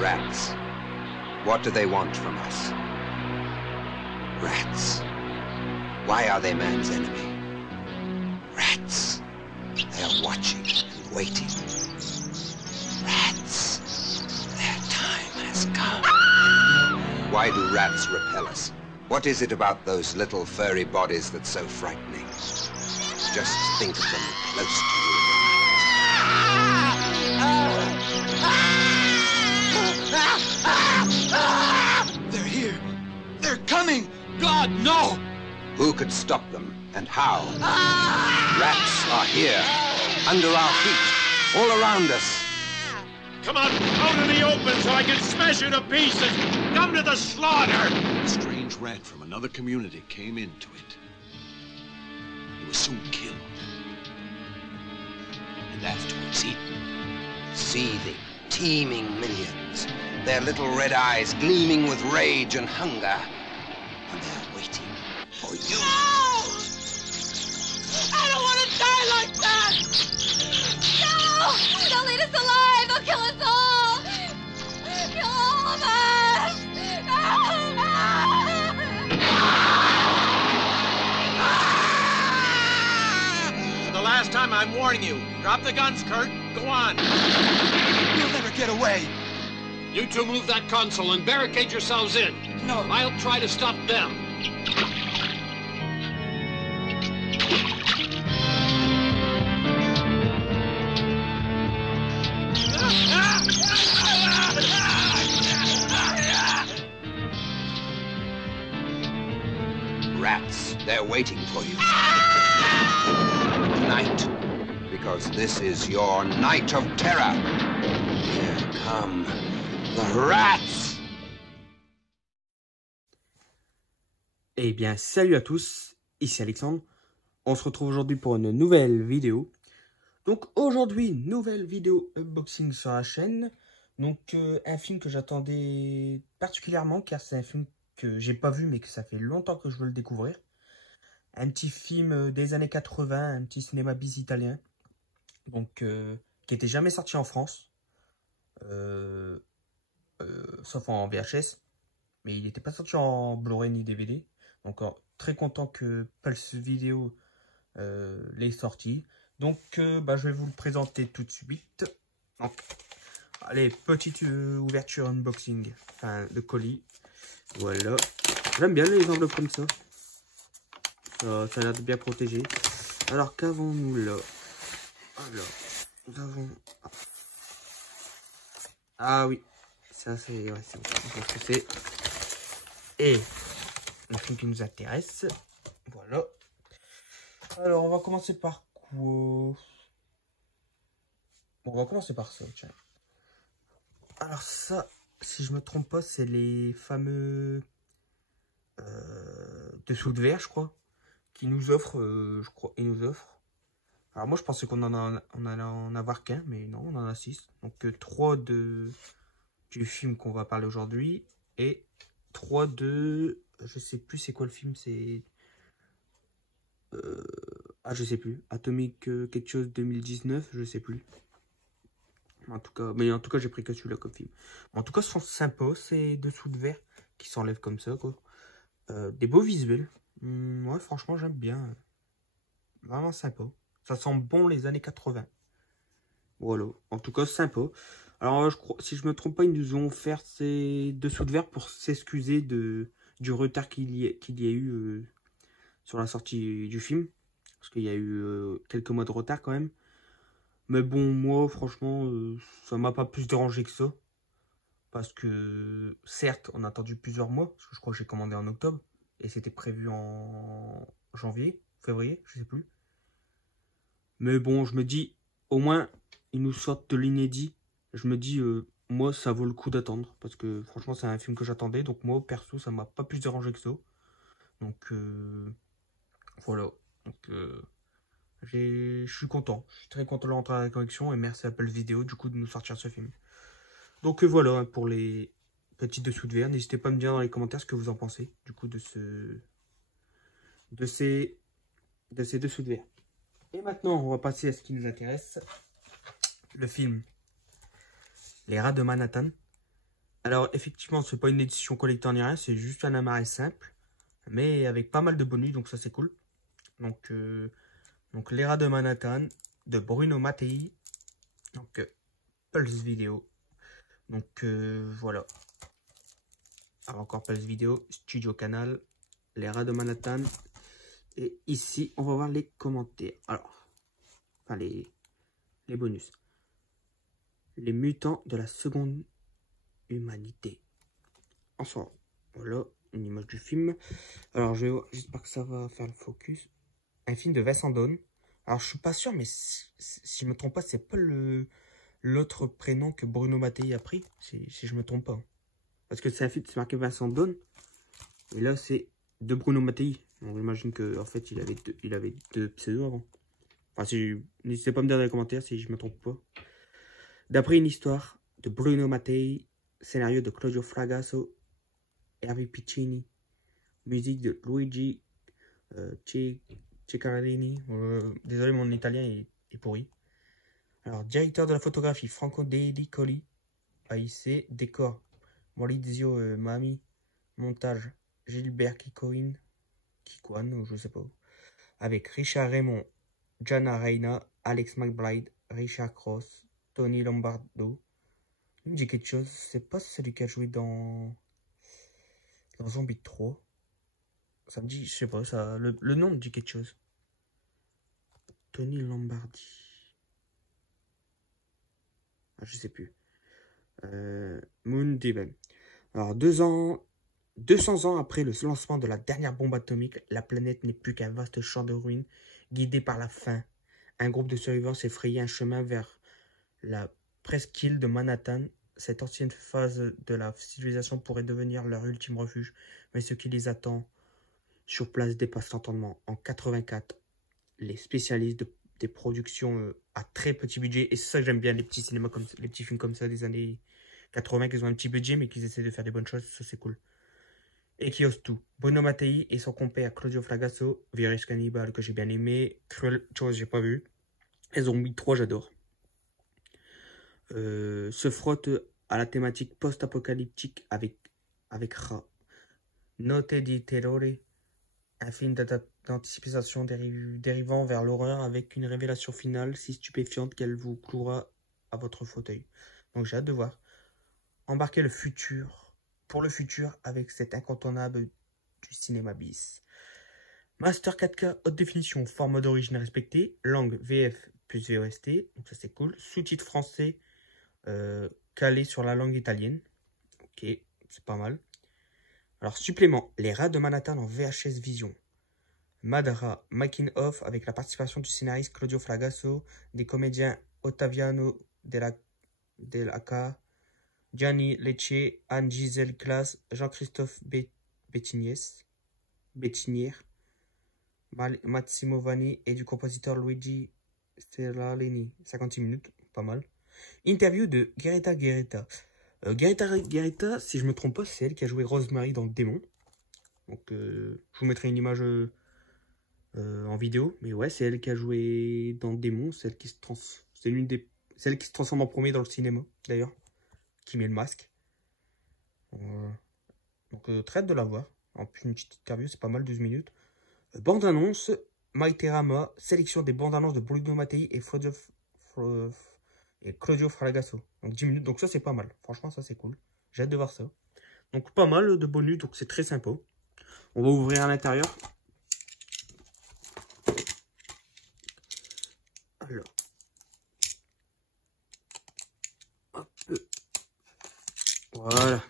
Rats. What do they want from us? Rats. Why are they man's enemy? Rats. They are watching and waiting. Rats. Their time has come. Why do rats repel us? What is it about those little furry bodies that's so frightening? Just think of them close to you. They're here. They're coming. God, no! Who could stop them, and how? Rats are here, under our feet, all around us. Come on, out in the open so I can smash you to pieces! Come to the slaughter! A strange rat from another community came into it. He was soon killed. And afterwards eaten. Seething, teeming millions, their little red eyes gleaming with rage and hunger. And they're waiting for you. No! I don't want to die like that! No! They'll eat us alive! They'll kill us all! Kill all of us! The last time I'm warning you. Drop the guns, Kurt. Go on. You'll never get away. You two move that console and barricade yourselves in. No. I'll try to stop them. Rats, they're waiting for you. Tonight, because this is your night of terror. Here come the rats. Eh bien, salut à tous, ici Alexandre. On se retrouve aujourd'hui pour une nouvelle vidéo. Donc aujourd'hui, nouvelle vidéo unboxing sur la chaîne. Donc un film que j'attendais particulièrement car c'est un film que j'ai pas vu mais que ça fait longtemps que je veux le découvrir. Un petit film des années 80, un petit cinéma bis italien. Donc qui était jamais sorti en France. Sauf en VHS. Mais il n'était pas sorti en Blu-ray ni DVD. Donc très content que Pulse Video l'ait sorti. Donc je vais vous le présenter tout de suite. Donc, allez, petite ouverture unboxing. Enfin, le colis. Voilà. J'aime bien les enveloppes comme ça. Ça a l'air de bien protégé. Alors, qu'avons-nous là? Alors, nous avons... Ah oui. Ça, c'est... Ouais, c'est bon. Je pense que c'est... Et le film qui nous intéresse. Voilà. Alors, on va commencer par quoi? Bon, on va commencer par ça, tiens. Alors ça, si je me trompe pas, c'est les fameux dessous de verre, je crois, qui nous offrent, je crois, ils nous offrent. Alors moi, je pensais qu'on allait en avoir qu'un, mais non, on en a 6. Donc 3 du film qu'on va parler aujourd'hui et 3 je sais plus c'est quoi le film, c'est je sais plus, Atomic quelque chose 2019, je sais plus. En tout cas, j'ai pris que celui-là comme film. En tout cas, ce sont sympas, ces dessous de verre qui s'enlèvent comme ça, quoi. Des beaux visuels. Ouais, franchement, j'aime bien. Vraiment sympa. Ça sent bon les années 80. Voilà. En tout cas, sympa. Alors, je crois, si je me trompe pas, ils nous ont offert ces dessous de verre pour s'excuser du retard qu'il y a eu sur la sortie du film. Parce qu'il y a eu quelques mois de retard quand même. Mais bon, moi, franchement, ça m'a pas plus dérangé que ça. Parce que, certes, on a attendu plusieurs mois. Parce que je crois que j'ai commandé en octobre. Et c'était prévu en janvier, février, je sais plus. Mais bon, je me dis, au moins, ils nous sortent de l'inédit. Je me dis, moi, ça vaut le coup d'attendre. Parce que, franchement, c'est un film que j'attendais. Donc, moi, perso, ça m'a pas plus dérangé que ça. Donc, voilà. Donc, je suis content. Je suis très content de l'entrée à la collection. Et merci à Apple Video, du coup, de nous sortir ce film. Donc, voilà, hein, pour les petits dessous de verre. N'hésitez pas à me dire dans les commentaires ce que vous en pensez, du coup, de ces dessous de verre. Et maintenant, on va passer à ce qui nous intéresse. le film Les Rats de Manhattan. Alors effectivement, c'est pas une édition collector ni rien, c'est juste un amarré simple, mais avec pas mal de bonus, donc ça c'est cool. Donc Les Rats de Manhattan de Bruno Mattei, donc Pulse Vidéo. Donc voilà. Alors encore Pulse Vidéo, Studio Canal, Les Rats de Manhattan. Et ici, on va voir les commentaires. Alors, enfin les bonus. Les mutants de la seconde humanité. Enfin, voilà une image du film. Alors, j'espère que ça va faire le focus. Un film de Vincent Donne. Alors, je suis pas sûr, mais si je me trompe pas, c'est pas l'autre prénom que Bruno Mattei a pris, si je me trompe pas. Parce que c'est un film, c'est marqué Vincent Donne. Et là, c'est de Bruno Mattei. Donc, j'imagine qu'en fait, il avait deux pseudos avant. Enfin, n'hésitez pas à me dire dans les commentaires si je me trompe pas. D'après une histoire de Bruno Mattei, scénario de Claudio Fragasso, Hervé Piccini, musique de Luigi Ceccarini. Désolé, mon italien est pourri. Alors, directeur de la photographie, Franco Delicoli, AIC, décor, Maurizio Mami, montage, Gilbert Kikoan, je sais pas, avec Richard Raymond, Gianna Reina, Alex McBride, Richard Cross, Tony Lombardo. Il me dit quelque chose, c'est pas celui qui a joué dans Zombie 3. Ça me dit, je sais pas, ça, le nom me dit quelque chose. Tony Lombardi. Ah, je sais plus. Moon Demon. Alors, 200 ans après le lancement de la dernière bombe atomique, la planète n'est plus qu'un vaste champ de ruines, guidé par la faim. Un groupe de survivants s'est frayé un chemin vers la presqu'île de Manhattan. Cette ancienne phase de la civilisation pourrait devenir leur ultime refuge, mais ce qui les attend sur place dépasse l'entendement. En 84, les spécialistes des productions à très petit budget, et c'est ça que j'aime bien, les petits cinémas comme les petits films comme ça des années 80, qui ont un petit budget mais qui essaient de faire des bonnes choses, ça c'est cool. Et qui osent tout. Bruno Mattei et son compère Claudio Fragasso, Virus Cannibal que j'ai bien aimé, Cruel Chose j'ai pas vu, et Zombie 3 j'adore. Se frotte à la thématique post-apocalyptique avec Ra. Note di Terrore, un film d'anticipation dérivant vers l'horreur avec une révélation finale si stupéfiante qu'elle vous clouera à votre fauteuil. Donc j'ai hâte de voir. Embarquer pour le futur avec cet incontournable du cinéma bis. Master 4K haute définition, format d'origine respectée, langue VF plus VOST, donc ça c'est cool. Sous-titres français calé sur la langue italienne. Ok, c'est pas mal. Alors supplément, Les Rats de Manhattan en VHS Vision. Madara Making Off avec la participation du scénariste Claudio Fragasso, des comédiens Ottaviano Dell'Acca, Gianni Lecce, Anne-Gisèle Claes, Jean-Christophe Bettinier, Massimo Vanni et du compositeur Luigi Sterlini. 56 minutes, pas mal. Interview de Geretta Geretta. Geretta, si je me trompe pas, c'est elle qui a joué Rosemary dans Le Démon. Donc, je vous mettrai une image en vidéo. Mais ouais, c'est elle qui a joué dans Le Démon. Celle qui se celle qui se transforme en premier dans le cinéma, d'ailleurs. Qui met le masque. Donc, très hâte de la voir. En plus, une petite interview, c'est pas mal, 12 minutes. Bande-annonce, Maiterama, sélection des bandes-annonces de Bruno Mattei et Claudio Fragasso. Donc 10 minutes, donc ça c'est pas mal. Franchement, ça c'est cool. J'ai hâte de voir ça. Donc pas mal de bonus, donc c'est très sympa. On va ouvrir à l'intérieur. Alors. Hop. Voilà.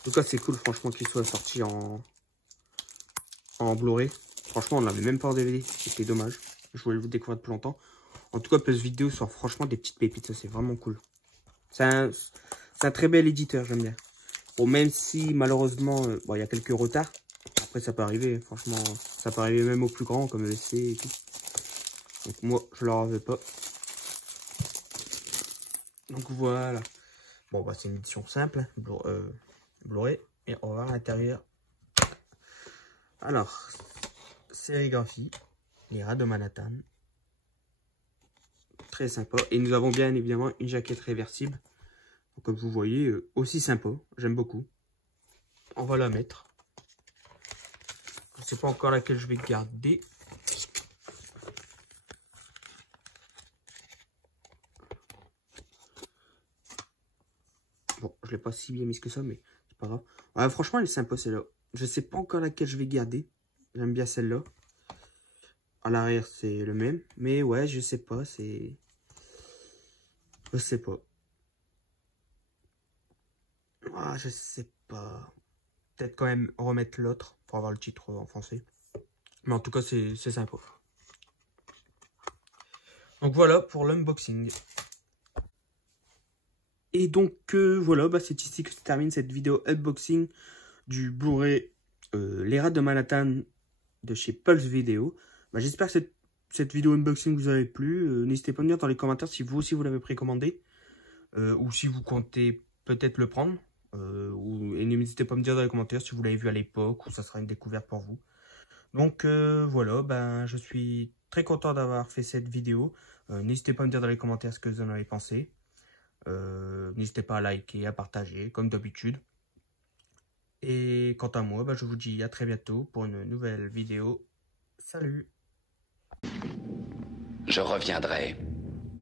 En tout cas, c'est cool, franchement, qu'il soit sorti en Blu-ray. Franchement, on l'avait même pas en DVD. C'était dommage. Je voulais le découvrir depuis longtemps. En tout cas, Pulse Vidéo sort franchement des petites pépites. Ça, c'est vraiment cool. C'est un très bel éditeur, j'aime bien. Bon, même si, malheureusement, bon, il y a quelques retards. Après, ça peut arriver. Franchement, ça peut arriver même aux plus grands, comme ESC et tout. Donc, moi, je leur en veux pas. Donc, voilà. Bon, bah, c'est une édition simple. Blu-ray. Et on va voir à l'intérieur. Alors, sérigraphie, les rats de Manhattan. Très sympa. Et nous avons bien évidemment une jaquette réversible. Donc, comme vous voyez, aussi sympa. J'aime beaucoup. On va la mettre. Je ne sais pas encore laquelle je vais garder. Bon, je l'ai pas si bien mise que ça, mais c'est pas grave. Ouais, franchement, elle est sympa celle-là. Je sais pas encore laquelle je vais garder. J'aime bien celle-là. À l'arrière, c'est le même. Mais ouais, je sais pas, c'est... Je sais pas. Ah, je sais pas. Peut-être quand même remettre l'autre pour avoir le titre en français. Mais en tout cas, c'est sympa. Donc voilà pour l'unboxing. Et donc voilà, bah, c'est ici que se termine cette vidéo unboxing du Blu-ray Les Rats de Manhattan de chez Pulse Video. Bah, j'espère que cette vidéo unboxing vous avait plu. N'hésitez pas à me dire dans les commentaires si vous aussi vous l'avez précommandé. Ou si vous comptez peut-être le prendre. Et n'hésitez pas à me dire dans les commentaires si vous l'avez vu à l'époque ou ça sera une découverte pour vous. Donc voilà, ben, je suis très content d'avoir fait cette vidéo. N'hésitez pas à me dire dans les commentaires ce que vous en avez pensé. N'hésitez pas à liker, à partager, comme d'habitude. Et quant à moi, bah, je vous dis à très bientôt pour une nouvelle vidéo. Salut! Je reviendrai.